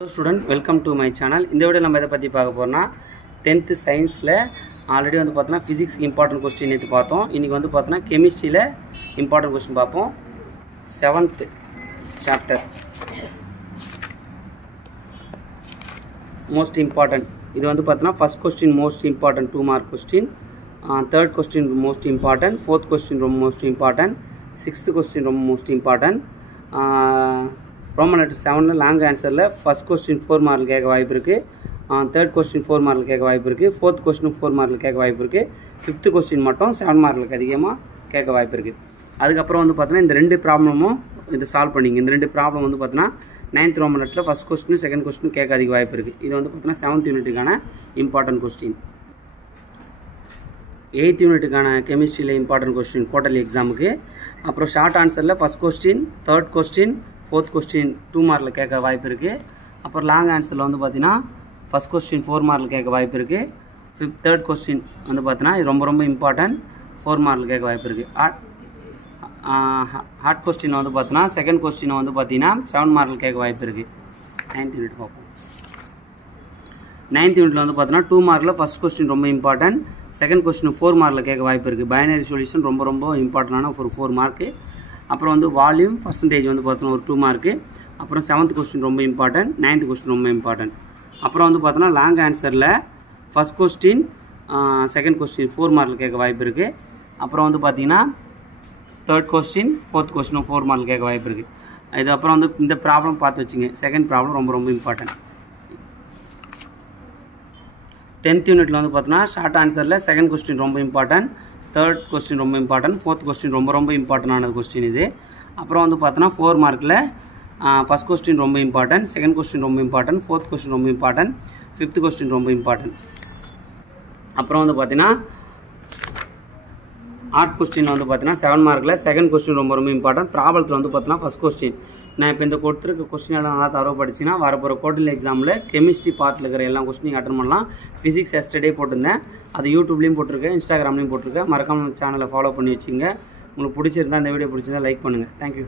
Hello student, welcome to my channel. இந்த video நம்ம எதை பத்தி பார்க்க போறோம்னா 10th சயின்ஸ்ல ஆல்ரெடி வந்து பார்த்தா physics important question நேத்து பார்த்தோம். இன்னைக்கு வந்து பார்த்தா chemistryல important question பார்ப்போம். 7th chapter most important. இது வந்து பார்த்தா first question most important 2 mark question, third question most important, fourth question most important, sixth question most important. Roman letter 7 long answer la first question 4 mark கேட்க வாய்ப்பு இருக்கு, third question 4 mark கேட்க வாய்ப்பு இருக்கு, fourth question 4 mark கேட்க வாய்ப்பு இருக்கு, fifth question மட்டும் 7 mark அதிகமா கேட்க வாய்ப்பு இருக்கு. அதுக்கு அப்புறம் வந்து பார்த்தா இந்த ரெண்டு ப்ராப்ளமும் இது சால்வ் பண்ணீங்க. இந்த ரெண்டு ப்ராப்ளம் வந்து பார்த்தா 9th Roman letter first question second question கேட்க அதிக வாய்ப்பு இருக்கு. இது வந்து பார்த்தா 7th யூனிட்டுக்கான இம்பார்ட்டன்ட் क्वेश्चन. 8th யூனிட்டுக்கான கெமிஸ்ட்ரியில இம்பார்ட்டன்ட் क्वेश्चन குவார்ட்டர்லி எக்ஸாமுக்கு. அப்புறம் ஷார்ட் ஆன்சர்ல first question, third question, fourth question 2 மார்க்ல கேட்க வாய்ப்பு இருக்கு. அப்புறம் லாங் ஆன்சர்ல வந்து பாத்தீனா ஃபர்ஸ்ட் क्वेश्चन 4 மார்க்ல கேட்க வாய்ப்பு இருக்கு. third question வந்து பாத்தீனா இது ரொம்ப இம்பார்ட்டன்ட் 4 மார்க்ல கேட்க வாய்ப்பு இருக்கு. ஹார்ட் क्वेश्चन வந்து பாத்தீனா செகண்ட் क्वेश्चन வந்து பாத்தீனா 7 மார்க்ல கேட்க வாய்ப்பு இருக்கு. 9th யூனிட் பாப்போம். 9th யூனிட்ல வந்து பாத்தீனா 2 மார்க்ல ஃபர்ஸ்ட் क्वेश्चन ரொம்ப இம்பார்ட்டன்ட், செகண்ட் क्वेश्चन 4 மார்க்ல கேட்க வாய்ப்பு இருக்கு. பைனரி சொல்யூஷன் ரொம்ப இம்பார்ட்டன்டான ஒரு 4 மார்க். அப்புறம் வந்து வால்யூம் பர்சன்டேஜ் வந்து பார்த்தோன்னா ஒரு 2 மார்க்கு. அப்புறம் 7th question ரொம்ப இம்பார்ட்டன்ட், 9th question ரொம்ப இம்பார்ட்டன்ட். அப்புறம் வந்து பார்த்தோன்னா லாங் ஆன்சரில் ஃபர்ஸ்ட் question செகண்ட் question 4 மார்க்கில் கேட்க வாய்ப்பு இருக்குது. அப்புறம் வந்து பார்த்தீங்கன்னா தேர்ட் question ஃபோர்த் question 4 மார்க்கில் கேட்க வாய்ப்பு இருக்குது. இது அப்புறம் வந்து இந்த ப்ராப்ளம் பார்த்து வச்சுங்க. செகண்ட் ப்ராப்ளம் ரொம்ப இம்பார்ட்டன்ட். 10th யூனிட்டில் வந்து பார்த்தோன்னா ஷார்ட் ஆன்சரில் செகண்ட் question ரொம்ப இம்பார்ட்டன்ட், தேர்ட் क्वेश्चन ரொம்ப இம்பார்ட்டன்ட், ஃபோர்த் क्वेश्चन ரொம்ப இம்பார்ட்டன்டான क्वेश्चन இது. அப்புறம் வந்து பார்த்தோன்னா 4 மார்க்கில் ஃபர்ஸ்ட் क्वेश्चन ரொம்ப இம்பார்ட்டன்ட், செகண்ட் क्वेश्चन ரொம்ப இம்பார்ட்டன்ட், ஃபோர்த் क्वेश्चन ரொம்ப இம்பார்ட்டன்ட், ஃபிஃப்த் क्वेश्चन ரொம்ப இம்பார்ட்டன்ட். அப்புறம் வந்து பார்த்தீங்கன்னா ஆர்ட் क्वेश्चन வந்து பார்த்தீங்கன்னா 7 மார்க்கில் செகண்ட் क्वेश्चन ரொம்ப இம்பார்ட்டன்ட். ப்ராப்ளத்தில் வந்து பார்த்தீங்கன்னா ஃபர்ஸ்ட் क्वेश्चन. நான் இப்போ இந்த கொடுத்துருக்க क्वेश्चन எல்லாம் நல்லா தரவு படிச்சுன்னா வரப்போகிற குவார்ட்டர்லி எக்ஸாமில் கெமிஸ்ட்ரி பார்ட்டில் இருக்கிற எல்லா கொஸ்டினையும் அட்டன் பண்ணலாம். ஃபிசிக்ஸ் எஸ்டர்டே போட்டிருந்தேன், அது யூடியூப்லேயும் போட்டிருக்கேன், இன்ஸ்டாகிராம்லேயும் போட்டிருக்கேன். மறக்காம சேனலை ஃபாலோ பண்ணி வச்சுங்க. உங்களுக்கு பிடிச்சிருந்தா இந்த வீடியோ பிடிச்சிருந்தா லைக் பண்ணுங்கள். தேங்க்யூ.